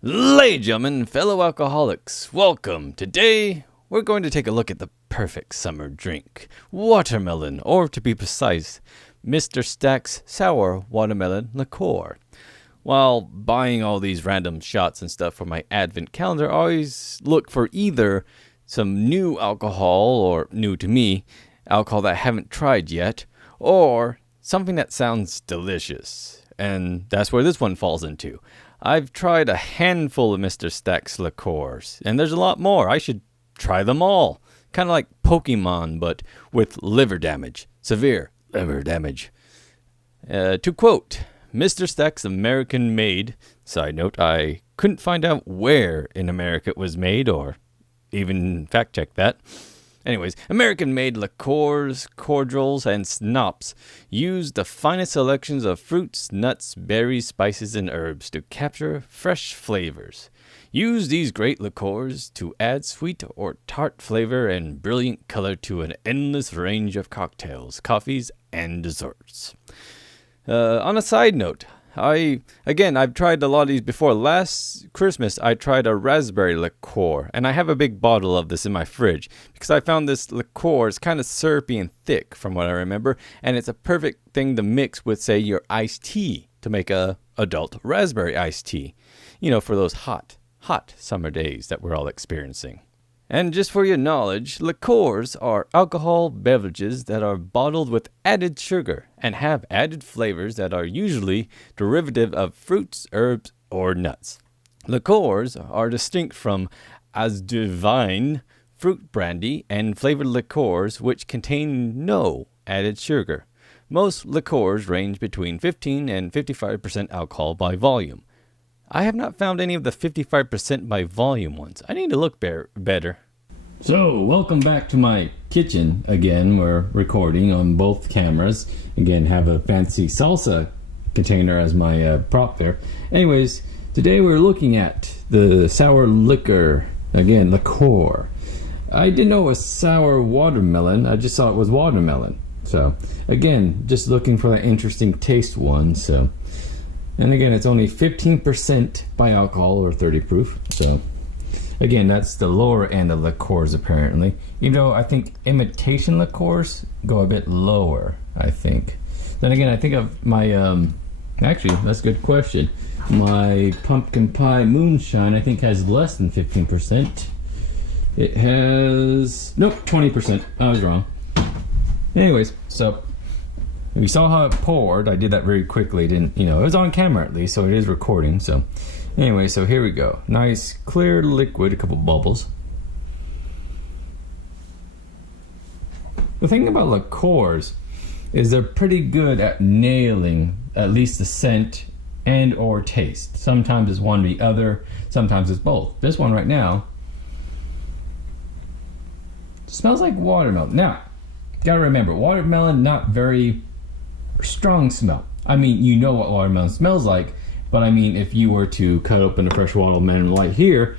Ladies and gentlemen, fellow alcoholics, welcome. Today, we're going to take a look at the perfect summer drink, watermelon, or to be precise, Mr. Stack's sour watermelon liqueur. While buying all these random shots and stuff for my advent calendar, I always look for either some new alcohol, or new to me, alcohol that I haven't tried yet, or something that sounds delicious. And that's where this one falls into. I've tried a handful of Mr. Stack's liqueurs, and there's a lot more. I should try them all. Kind of like Pokemon, but with liver damage. Severe liver damage. To quote, Mr. Stack's American made. Side note, I couldn't find out where in America it was made, or even fact check that. Anyways, American-made liqueurs, cordials, and schnapps use the finest selections of fruits, nuts, berries, spices, and herbs to capture fresh flavors. Use these great liqueurs to add sweet or tart flavor and brilliant color to an endless range of cocktails, coffees, and desserts. On a side note, I've tried a lot of these before. Last Christmas, I tried a raspberry liqueur, and I have a big bottle of this in my fridge because I found this liqueur is kind of syrupy and thick from what I remember, and it's a perfect thing to mix with, say, your iced tea to make a adult raspberry iced tea, for those hot summer days that we're all experiencing. And just for your knowledge, liqueurs are alcohol beverages that are bottled with added sugar and have added flavors that are usually derivative of fruits, herbs, or nuts. Liqueurs are distinct from as divine fruit brandy and flavored liqueurs which contain no added sugar. Most liqueurs range between 15 and 55% alcohol by volume. I have not found any of the 55% by volume ones. I need to look better. So, welcome back to my kitchen again. We're recording on both cameras. Again, have a fancy salsa container as my prop there. Anyways, today we're looking at the sour liquor. Again, liqueur. I didn't know it was sour watermelon. I just thought it was watermelon. So, again, just looking for that interesting taste one. So. And again, it's only 15% by alcohol, or 30 proof. So, again, that's the lower end of liqueurs, apparently. I think imitation liqueurs go a bit lower, I think. Then again, I think of my, actually, that's a good question. My pumpkin pie moonshine, I think, has less than 15%. It has, nope, 20%. I was wrong. Anyways, so we saw how it poured. I did that very quickly. It was on camera at least, so it is recording. So anyway, so here we go. Nice clear liquid, a couple bubbles. The thing about liqueurs is they're pretty good at nailing at least the scent and or taste. Sometimes it's one or the other, sometimes it's both. This one right now smells like watermelon. Now, gotta remember, watermelon, not very strong smell. I mean, you know what watermelon smells like, but I mean, if you were to cut open a fresh watermelon like here,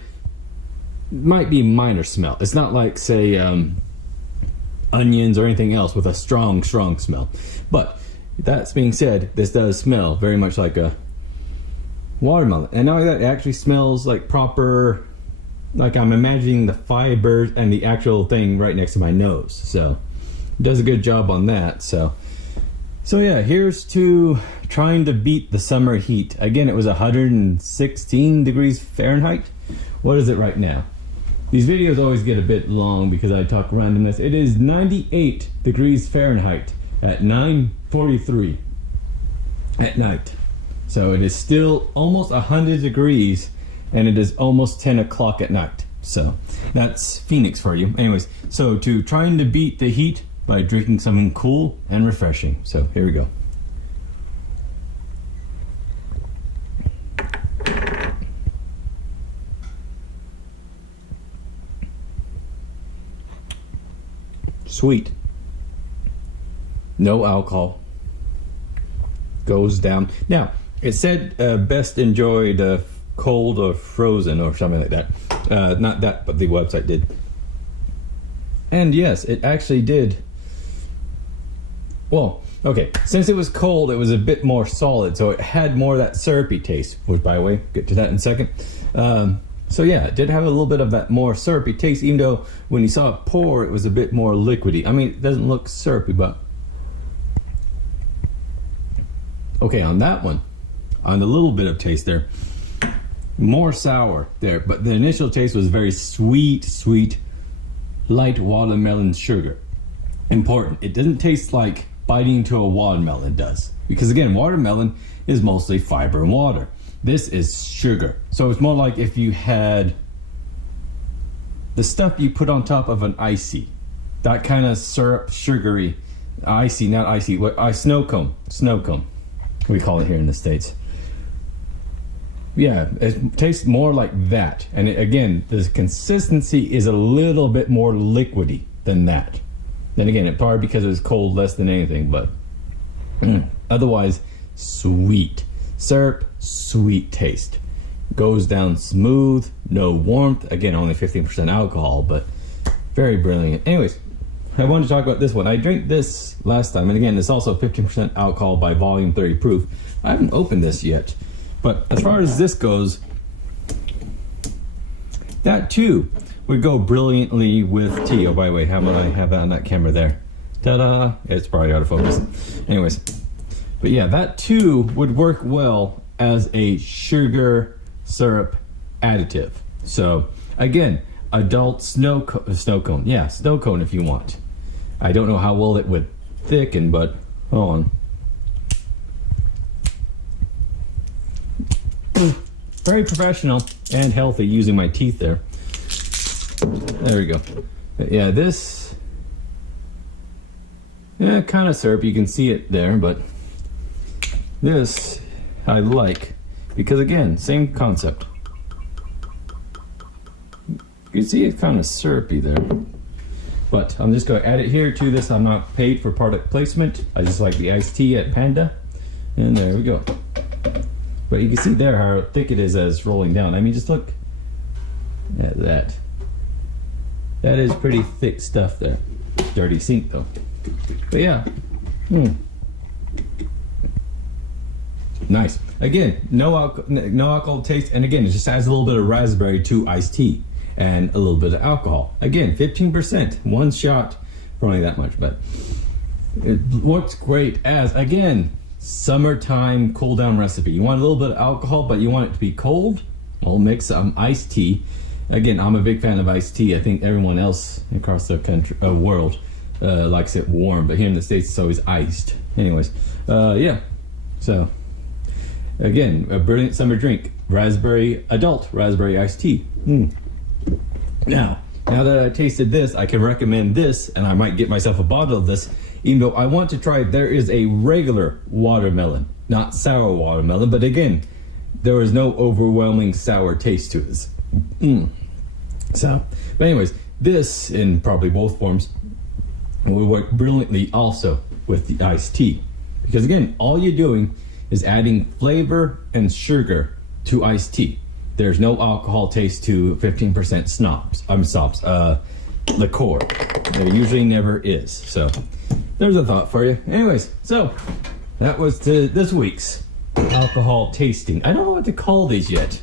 it might be minor smell. It's not like, say, onions or anything else with a strong smell. But that being said, this does smell very much like a watermelon. And not only that, it actually smells like proper, like I'm imagining the fibers and the actual thing right next to my nose. So it does a good job on that. So yeah, here's to trying to beat the summer heat. Again, it was 116 degrees Fahrenheit. What is it right now? These videos always get a bit long because I talk randomness. It is 98 degrees Fahrenheit at 9:43 at night. So it is still almost 100 degrees and it is almost 10 o'clock at night. So that's Phoenix for you. Anyways, so to trying to beat the heat by drinking something cool and refreshing. So here we go. Sweet. No alcohol. Goes down. Now, it said best enjoyed cold or frozen or something like that. Not that, but the website did. And yes, it actually did. Well, Okay, since it was cold, it was a bit more solid, so it had more of that syrupy taste, which, by the way, get to that in a second. So yeah, it did have a little bit of that more syrupy taste, even though when you saw it pour, it was a bit more liquidy. I mean, it doesn't look syrupy, but... Okay, on that one, on the little bit of taste there, more sour there, but the initial taste was very sweet, light watermelon sugar. Important, it doesn't taste like biting into a watermelon does. Because again, watermelon is mostly fiber and water. This is sugar. So it's more like if you had the stuff you put on top of an icy. That kind of syrup, sugary, icy, not icy, snow cone. Snow cone, we call it here in the States. Yeah, it tastes more like that. And again, the consistency is a little bit more liquidy than that. Then again, it probably because it was cold less than anything, but otherwise, sweet. Syrup, sweet taste. Goes down smooth, no warmth. Again, only 15% alcohol, but very brilliant. Anyways, I wanted to talk about this one. I drank this last time, and again, it's also 15% alcohol by volume, 30 proof. I haven't opened this yet, but as far as this goes, that too would go brilliantly with tea. Oh, by the way, how about I have that on that camera there? Ta-da! It's probably out of focus. Anyways. But yeah, that too would work well as a sugar syrup additive. So again, adult snow cone. Yeah, snow cone if you want. I don't know how well it would thicken, but hold on. Very professional and healthy using my teeth there. There we go. But yeah, this, yeah, kind of syrup. You can see it there, but this I like because again, same concept. You can see it's kind of syrupy there, but I'm just going to add it here to this. I'm not paid for product placement. I just like the iced tea at Panda, and there we go. But you can see there how thick it is as it's rolling down. I mean, just look at that. That is pretty thick stuff there. Dirty sink though. But yeah. Nice. Again, no alcohol taste, and again, it just adds a little bit of raspberry to iced tea and a little bit of alcohol. Again, 15%, one shot for only that much, but it works great as, again, summertime cool down recipe. You want a little bit of alcohol, but you want it to be cold? Well, mix some iced tea. Again, I'm a big fan of iced tea. I think everyone else across the country, world likes it warm, but here in the States, it's always iced. Anyways, yeah, so. Again, a brilliant summer drink. Adult raspberry iced tea. Now that I tasted this, I can recommend this, and I might get myself a bottle of this, even though I want to try, there is a regular watermelon, not sour watermelon, but again, there is no overwhelming sour taste to this. So, but anyways, this, in probably both forms, will work brilliantly also with the iced tea. Because again, all you're doing is adding flavor and sugar to iced tea. There's no alcohol taste to 15% liqueur. There usually never is. So there's a thought for you. Anyways, so that was this week's alcohol tasting. I don't know what to call these yet.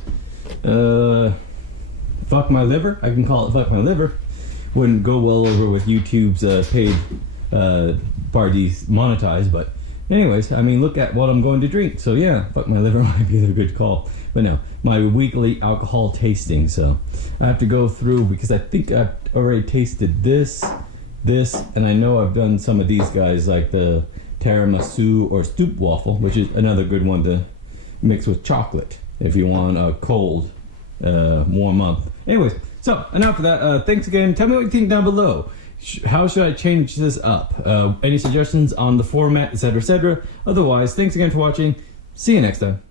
Fuck my liver. I can call it fuck my liver. Wouldn't go well over with YouTube's paid parties monetized, but anyways, I mean, look at what I'm going to drink. So yeah, fuck my liver might be a good call. But no, my weekly alcohol tasting. So I have to go through because I think I've already tasted this, and I know I've done some of these guys like the tiramisu or stoop waffle, which is another good one to mix with chocolate if you want a cold, warm up. Anyways, so enough of that. Thanks again. Tell me what you think down below. How should I change this up? Any suggestions on the format, etc., etc.? Otherwise, thanks again for watching. See you next time.